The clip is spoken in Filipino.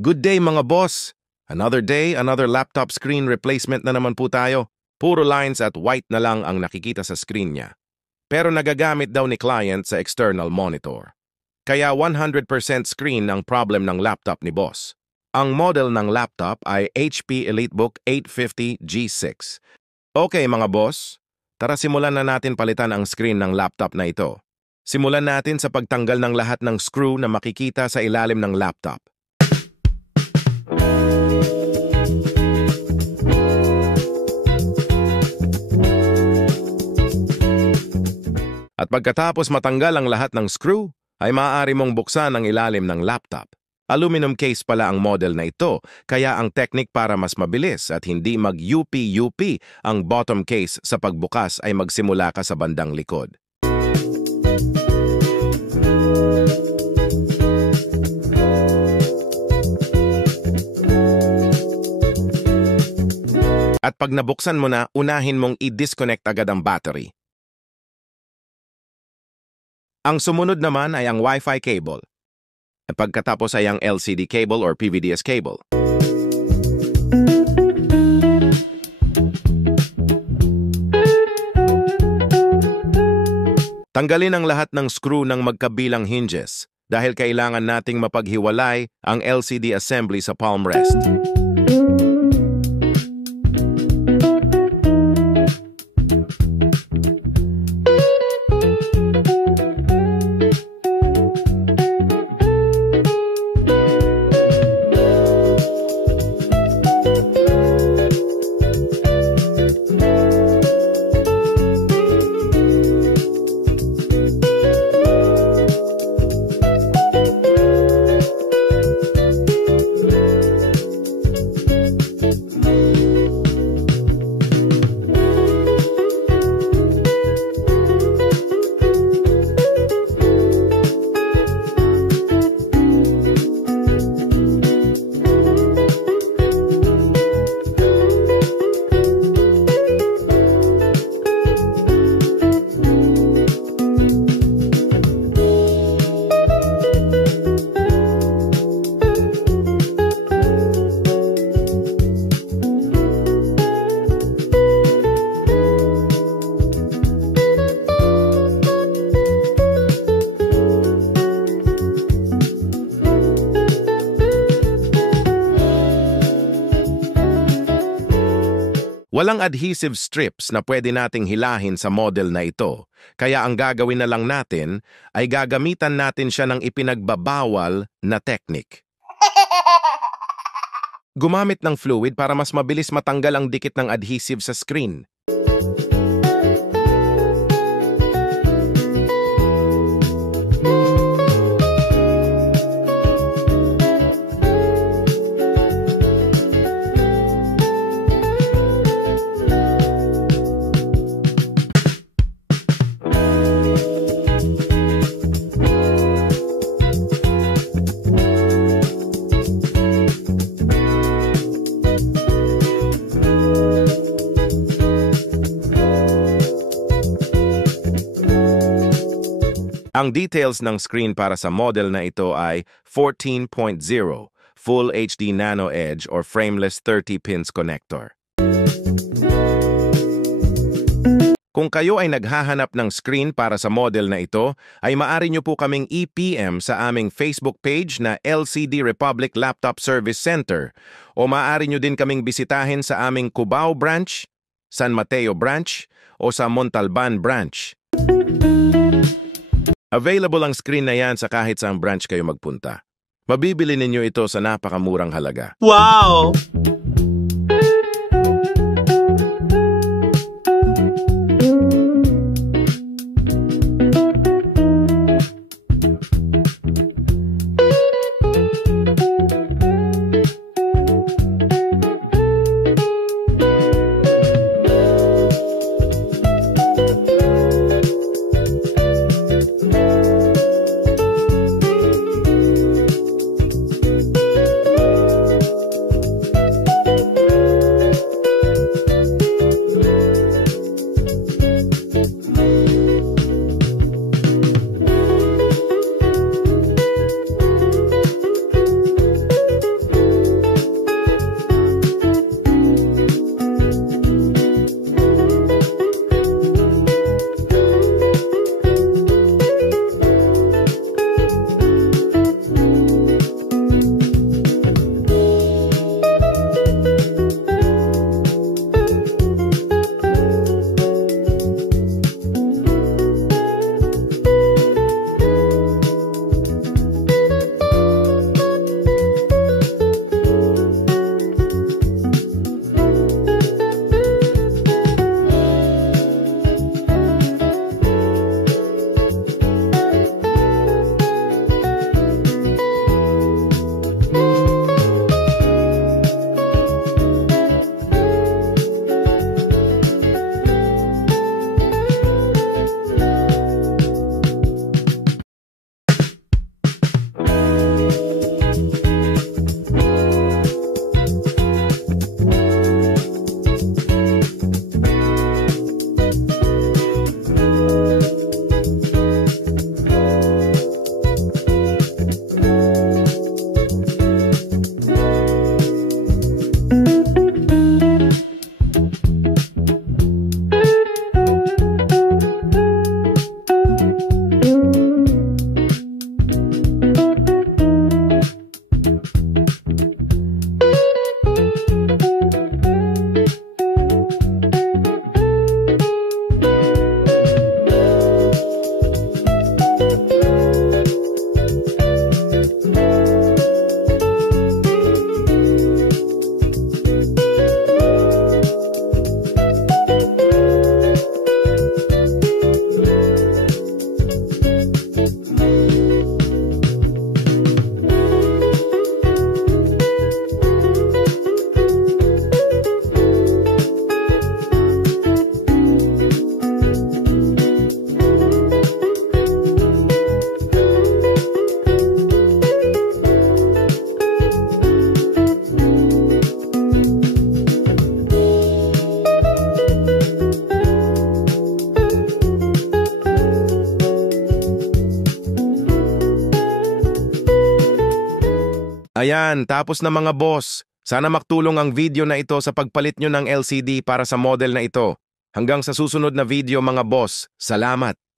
Good day mga boss! Another day, another laptop screen replacement na naman po tayo. Puro lines at white na lang ang nakikita sa screen niya. Pero nagagamit daw ni client sa external monitor. Kaya 100% screen ang problem ng laptop ni boss. Ang model ng laptop ay HP EliteBook 850 G6. Okay mga boss, tara simulan na natin palitan ang screen ng laptop na ito. Simulan natin sa pagtanggal ng lahat ng screw na makikita sa ilalim ng laptop. At pagkatapos matanggal ang lahat ng screw, ay maaari mong buksan ang ilalim ng laptop. Aluminum case pala ang model na ito, kaya ang technique para mas mabilis at hindi mag-UP-UP ang bottom case sa pagbukas ay magsimula ka sa bandang likod. At pag nabuksan mo na, unahin mong i-disconnect agad ang battery. Ang sumunod naman ay ang Wi-Fi cable. At pagkatapos ay ang LCD cable or PVDS cable. Tanggalin ang lahat ng screw ng magkabilang hinges dahil kailangan nating mapaghiwalay ang LCD assembly sa palm rest. Walang adhesive strips na pwede nating hilahin sa model na ito, kaya ang gagawin na lang natin ay gagamitan natin siya ng ipinagbabawal na technique. Gumamit ng fluid para mas mabilis matanggal ang dikit ng adhesive sa screen. Ang details ng screen para sa model na ito ay 14.0, Full HD Nano Edge or frameless 30 pins connector. Kung kayo ay naghahanap ng screen para sa model na ito, ay maaari nyo po kaming i-PM sa aming Facebook page na LCD Republic Laptop Service Center o maaari nyo din kaming bisitahin sa aming Cubao branch, San Mateo branch o sa Montalban branch. Available ang screen na yan sa kahit saang branch kayo magpunta. Mabibili ninyo ito sa napakamurang halaga. Wow! Ayan, tapos na mga boss. Sana maktulong ang video na ito sa pagpalit nyo ng LCD para sa model na ito. Hanggang sa susunod na video mga boss. Salamat!